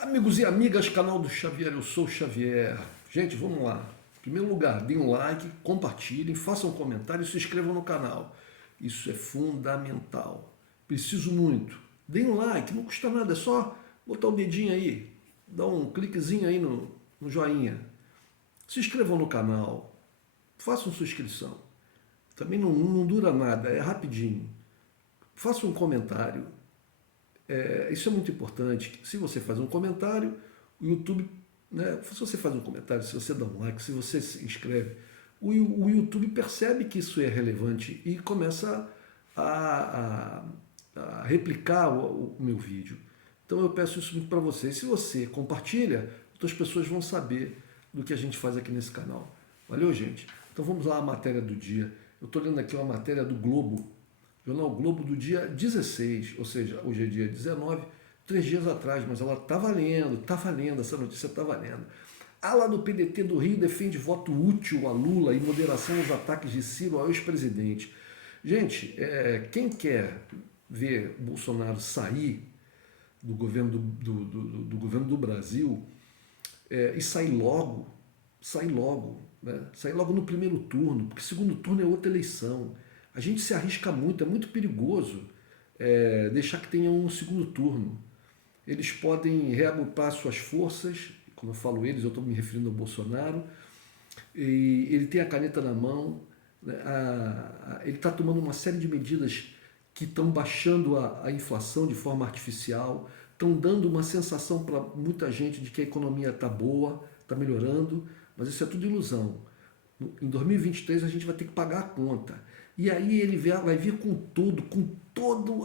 Amigos e amigas, canal do Xavier, eu sou o Xavier. Gente, vamos lá. Em primeiro lugar, deem um like, compartilhem, façam um comentário e se inscrevam no canal. Isso é fundamental. Preciso muito. Deem um like, não custa nada, é só botar o dedinho aí, dar um cliquezinho aí no joinha. Se inscrevam no canal, façam sua inscrição. Também não dura nada, é rapidinho. Façam um comentário. Isso é muito importante. Se você faz um comentário, o YouTube, né, se você faz um comentário, se você dá um like, se você se inscreve, o YouTube percebe que isso é relevante e começa a replicar o meu vídeo. Então eu peço isso muito para vocês. Se você compartilha, outras pessoas vão saber do que a gente faz aqui nesse canal. Valeu, gente? Então vamos lá à matéria do dia. Eu estou lendo aqui uma matéria do Globo, Jornal Globo do dia 16, ou seja, hoje é dia 19, 3 dias atrás, mas ela está valendo, essa notícia está valendo. Ala do PDT do Rio defende voto útil a Lula e moderação aos ataques de Ciro ao ex-presidente. Gente, quem quer ver Bolsonaro sair do governo do governo do Brasil e sair logo, né? Sair logo no primeiro turno, porque segundo turno é outra eleição. A gente se arrisca muito, é muito perigoso deixar que tenha um segundo turno. Eles podem reagrupar suas forças, quando eu falo eles, eu estou me referindo ao Bolsonaro, e ele tem a caneta na mão, né, ele está tomando uma série de medidas que estão baixando a inflação de forma artificial, estão dando uma sensação para muita gente de que a economia está boa, está melhorando, mas isso é tudo ilusão. Em 2023 a gente vai ter que pagar a conta. E aí ele vai vir com toda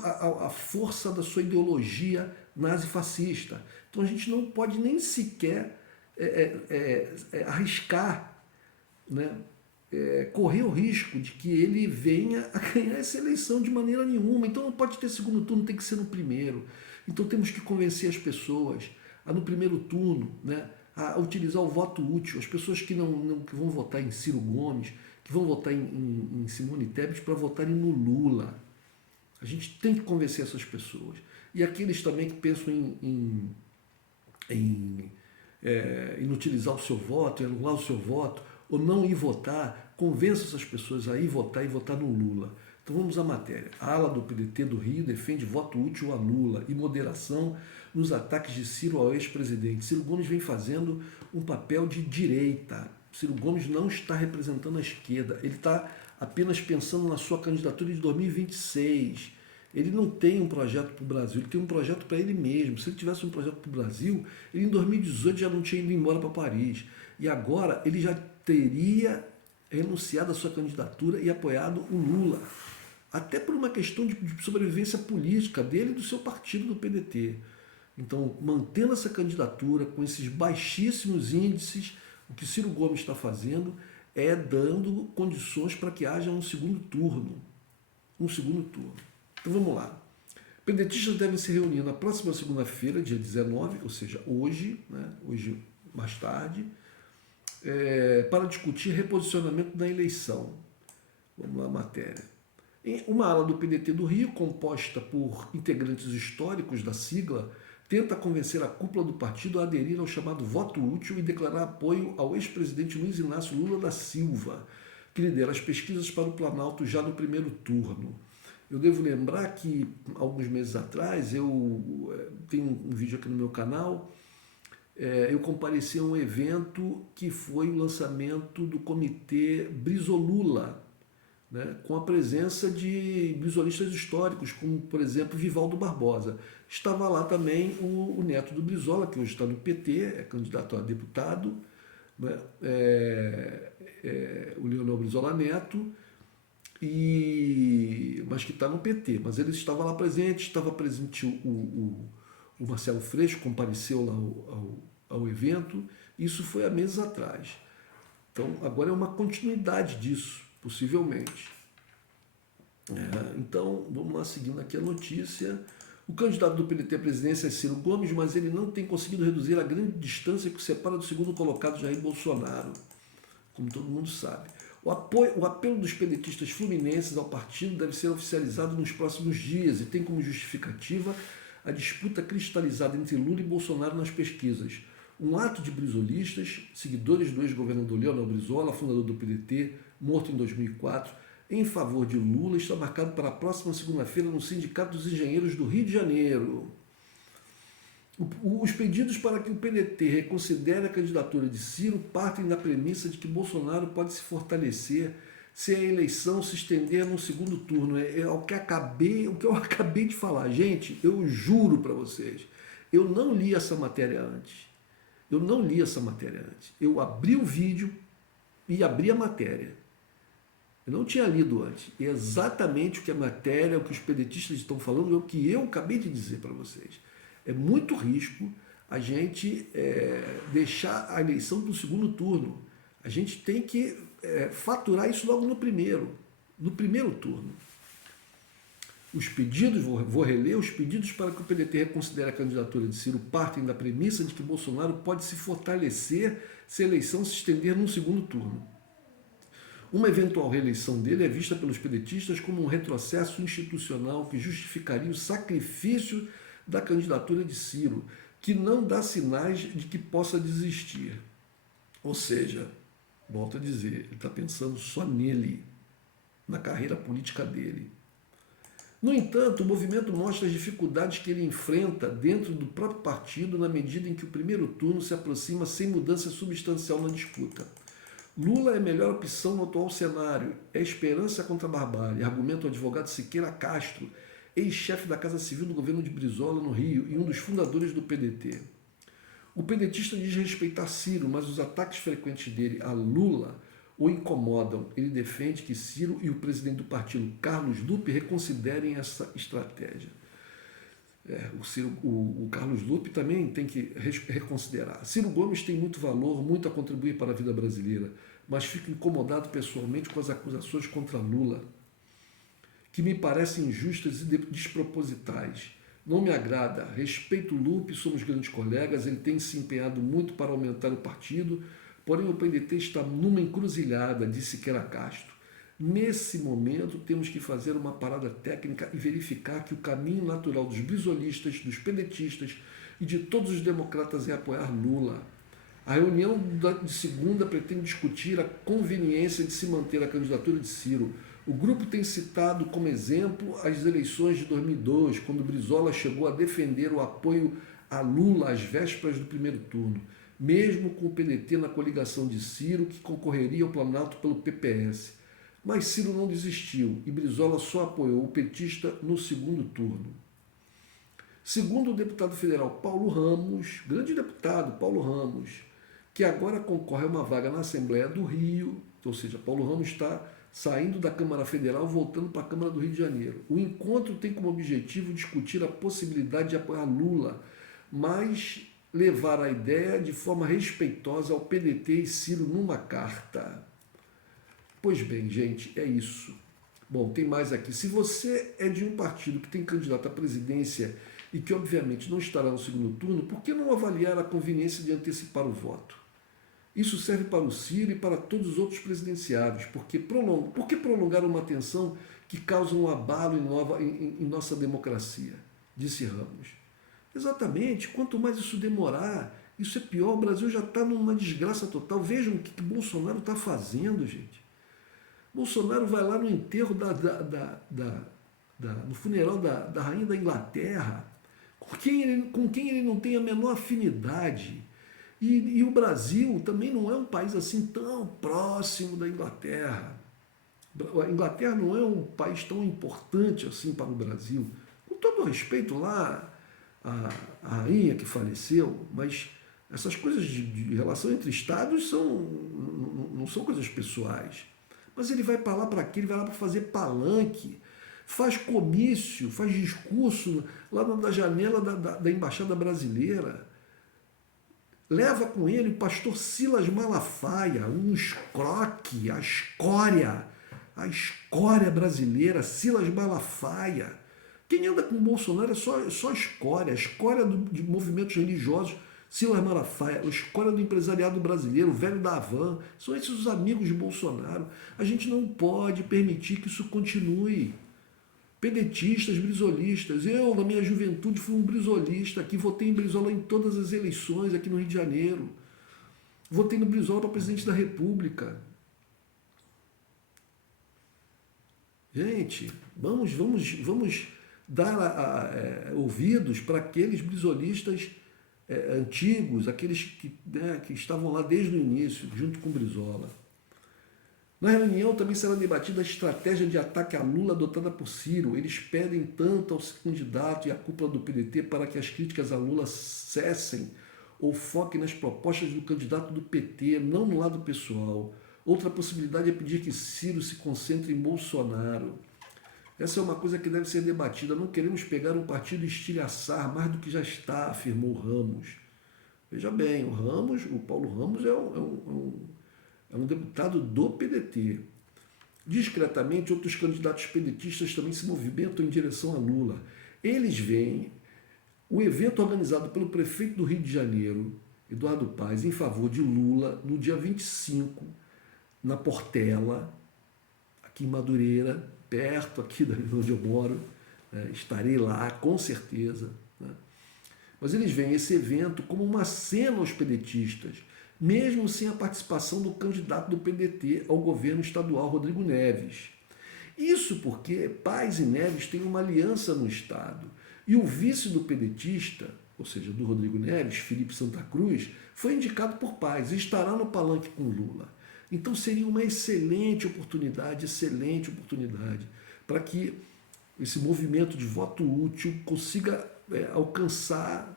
a força da sua ideologia nazifascista. Então a gente não pode nem sequer arriscar, né, correr o risco de que ele venha a ganhar essa eleição de maneira nenhuma. Então não pode ter segundo turno, tem que ser no primeiro. Então temos que convencer as pessoas a no primeiro turno, né, a utilizar o voto útil. As pessoas que que vão votar em Ciro Gomes, que vão votar em Simone Tebet para votarem no Lula. A gente tem que convencer essas pessoas. E aqueles também que pensam em inutilizar o seu voto, em anular o seu voto, ou não ir votar, convença essas pessoas a ir votar e votar no Lula. Então vamos à matéria. A ala do PDT do Rio defende voto útil a Lula e moderação nos ataques de Ciro ao ex-presidente. Ciro Gomes vem fazendo um papel de direita. Ciro Gomes não está representando a esquerda, ele está apenas pensando na sua candidatura de 2026. Ele não tem um projeto para o Brasil, ele tem um projeto para ele mesmo. Se ele tivesse um projeto para o Brasil, ele em 2018 já não tinha ido embora para Paris. E agora ele já teria renunciado à sua candidatura e apoiado o Lula. Até por uma questão de sobrevivência política dele e do seu partido, do PDT. Então, mantendo essa candidatura com esses baixíssimos índices, o que Ciro Gomes está fazendo é dando condições para que haja um segundo turno. Um segundo turno. Então vamos lá. Pedetistas devem se reunir na próxima segunda-feira, dia 19, ou seja, hoje, né, hoje mais tarde, para discutir reposicionamento da eleição. Vamos lá, matéria. Uma ala do PDT do Rio, composta por integrantes históricos da sigla, tenta convencer a cúpula do partido a aderir ao chamado voto útil e declarar apoio ao ex-presidente Luiz Inácio Lula da Silva, que lidera as pesquisas para o Planalto já no primeiro turno. Eu devo lembrar que, alguns meses atrás, eu tenho um vídeo aqui no meu canal, eu compareci a um evento que foi o lançamento do comitê Brizolula, né, com a presença de brizolistas históricos, como, por exemplo, Vivaldo Barbosa. Estava lá também o neto do Brizola, que hoje está no PT, é candidato a deputado, né, o Leonel Brizola Neto, mas que está no PT. Mas ele estava lá presente, estava presente o Marcelo Freixo, compareceu lá ao evento. Isso foi há meses atrás. Então, agora é uma continuidade disso, possivelmente. Então, vamos lá, seguindo aqui a notícia. O candidato do PDT à presidência é Ciro Gomes, mas ele não tem conseguido reduzir a grande distância que o separa do segundo colocado, Jair Bolsonaro, como todo mundo sabe. O apelo dos pedetistas fluminenses ao partido deve ser oficializado nos próximos dias e tem como justificativa a disputa cristalizada entre Lula e Bolsonaro nas pesquisas. Um ato de brizolistas, seguidores do ex-governador Leonel Brizola, fundador do PDT, morto em 2004, em favor de Lula, está marcado para a próxima segunda-feira no Sindicato dos Engenheiros do Rio de Janeiro. Os pedidos para que o PDT reconsidere a candidatura de Ciro partem da premissa de que Bolsonaro pode se fortalecer se a eleição se estender no segundo turno. É o que eu acabei de falar. Gente, eu juro para vocês, eu não li essa matéria antes. Eu abri o vídeo e abri a matéria. Eu não tinha lido antes. É exatamente o que a matéria, o que os pedetistas estão falando, é o que eu acabei de dizer para vocês. É muito risco a gente deixar a eleição para o segundo turno. A gente tem que faturar isso logo no primeiro turno. Os pedidos, vou reler, os pedidos para que o PDT reconsidere a candidatura de Ciro partem da premissa de que Bolsonaro pode se fortalecer se a eleição se estender no segundo turno. Uma eventual reeleição dele é vista pelos pedetistas como um retrocesso institucional que justificaria o sacrifício da candidatura de Ciro, que não dá sinais de que possa desistir. Ou seja, volto a dizer, ele está pensando só nele, na carreira política dele. No entanto, o movimento mostra as dificuldades que ele enfrenta dentro do próprio partido na medida em que o primeiro turno se aproxima sem mudança substancial na disputa. Lula é a melhor opção no atual cenário, é esperança contra a barbárie, argumenta o advogado Siqueira Castro, ex-chefe da Casa Civil do governo de Brizola, no Rio, e um dos fundadores do PDT. O pedetista diz respeitar Ciro, mas os ataques frequentes dele a Lula o incomodam. Ele defende que Ciro e o presidente do partido, Carlos Lupe, reconsiderem essa estratégia. O Carlos Lupe também tem que reconsiderar. Ciro Gomes tem muito valor, muito a contribuir para a vida brasileira, mas fica incomodado pessoalmente com as acusações contra Lula, que me parecem injustas e despropositais. Não me agrada. Respeito o Lupe, somos grandes colegas, ele tem se empenhado muito para aumentar o partido, porém o PDT está numa encruzilhada, disse Siqueira Castro. Nesse momento, temos que fazer uma parada técnica e verificar que o caminho natural dos brizolistas, dos pedetistas e de todos os democratas é apoiar Lula. A reunião de segunda pretende discutir a conveniência de se manter a candidatura de Ciro. O grupo tem citado como exemplo as eleições de 2002, quando Brizola chegou a defender o apoio a Lula às vésperas do primeiro turno, mesmo com o PDT na coligação de Ciro, que concorreria ao Planalto pelo PPS. Mas Ciro não desistiu e Brizola só apoiou o petista no segundo turno. Segundo o deputado federal Paulo Ramos, grande deputado Paulo Ramos, que agora concorre a uma vaga na Assembleia do Rio, ou seja, Paulo Ramos está saindo da Câmara Federal, voltando para a Câmara do Rio de Janeiro. O encontro tem como objetivo discutir a possibilidade de apoiar Lula, mas levar a ideia de forma respeitosa ao PDT e Ciro numa carta. Pois bem, gente, é isso. Bom, tem mais aqui. Se você é de um partido que tem candidato à presidência e que obviamente não estará no segundo turno, por que não avaliar a conveniência de antecipar o voto? Isso serve para o Ciro e para todos os outros presidenciáveis. Por que prolongar uma tensão que causa um abalo em nossa democracia? Disse Ramos. Exatamente. Quanto mais isso demorar, isso é pior. O Brasil já está numa desgraça total. Vejam o que Bolsonaro está fazendo, gente. Bolsonaro vai lá no enterro no funeral da rainha da Inglaterra, com quem ele não tem a menor afinidade. E o Brasil também não é um país assim tão próximo da Inglaterra. A Inglaterra não é um país tão importante assim para o Brasil. Com todo o respeito lá, a rainha que faleceu, mas essas coisas de relação entre estados não são coisas pessoais. Mas ele vai para lá para quê? Ele vai lá para fazer palanque, faz comício, faz discurso lá na janela da Embaixada Brasileira. Leva com ele o pastor Silas Malafaia, um escroque, a escória brasileira, Silas Malafaia. Quem anda com o Bolsonaro é só escória, a escória de movimentos religiosos, Silas Malafaia, a escória do empresariado brasileiro, o velho da Havan, são esses os amigos de Bolsonaro. A gente não pode permitir que isso continue. pedetistas, brizolistas. Eu, na minha juventude, fui um brizolista aqui, votei em Brizola em todas as eleições aqui no Rio de Janeiro. Votei no Brizola para presidente da República. Gente, vamos dar ouvidos para aqueles brizolistas antigos, aqueles que estavam lá desde o início, junto com Brizola. Na reunião também será debatida a estratégia de ataque a Lula adotada por Ciro. Eles pedem tanto ao candidato e à cúpula do PDT para que as críticas a Lula cessem ou foquem nas propostas do candidato do PT, não no lado pessoal. Outra possibilidade é pedir que Ciro se concentre em Bolsonaro. Essa é uma coisa que deve ser debatida. Não queremos pegar um partido e estilhaçar mais do que já está, afirmou Ramos. Veja bem, o Paulo Ramos é um deputado do PDT. Discretamente, outros candidatos pedetistas também se movimentam em direção a Lula. Eles veem o evento organizado pelo prefeito do Rio de Janeiro, Eduardo Paes, em favor de Lula, no dia 25, na Portela, aqui em Madureira, perto aqui de onde eu moro. Estarei lá, com certeza. Mas eles veem esse evento como uma cena aos pedetistas, mesmo sem a participação do candidato do PDT ao governo estadual, Rodrigo Neves. Isso porque Paes e Neves têm uma aliança no Estado. E o vice do pedetista, ou seja, do Rodrigo Neves, Felipe Santa Cruz, foi indicado por Paes e estará no palanque com Lula. Então seria uma excelente oportunidade para que esse movimento de voto útil consiga alcançar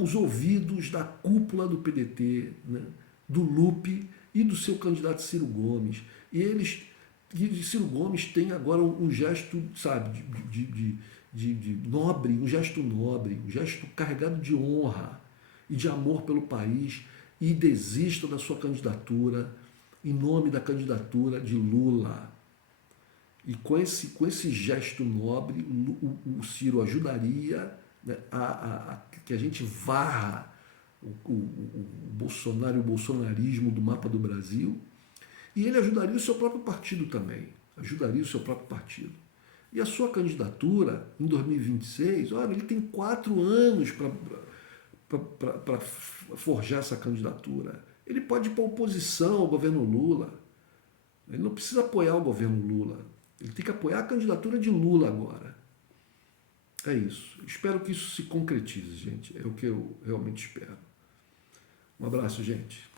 os ouvidos da cúpula do PDT, né, do Lupe e do seu candidato Ciro Gomes. E Ciro Gomes tem agora um gesto, sabe, nobre, um gesto carregado de honra e de amor pelo país, e desista da sua candidatura em nome da candidatura de Lula. E com esse gesto nobre, o Ciro ajudaria, né, a que a gente varra o Bolsonaro e o bolsonarismo do mapa do Brasil, e ele ajudaria o seu próprio partido também, E a sua candidatura, em 2026, olha, ele tem 4 anos para forjar essa candidatura. Ele pode ir para oposição ao governo Lula. Ele não precisa apoiar o governo Lula. Ele tem que apoiar a candidatura de Lula agora. É isso. Espero que isso se concretize, gente. É o que eu realmente espero. Um abraço, gente.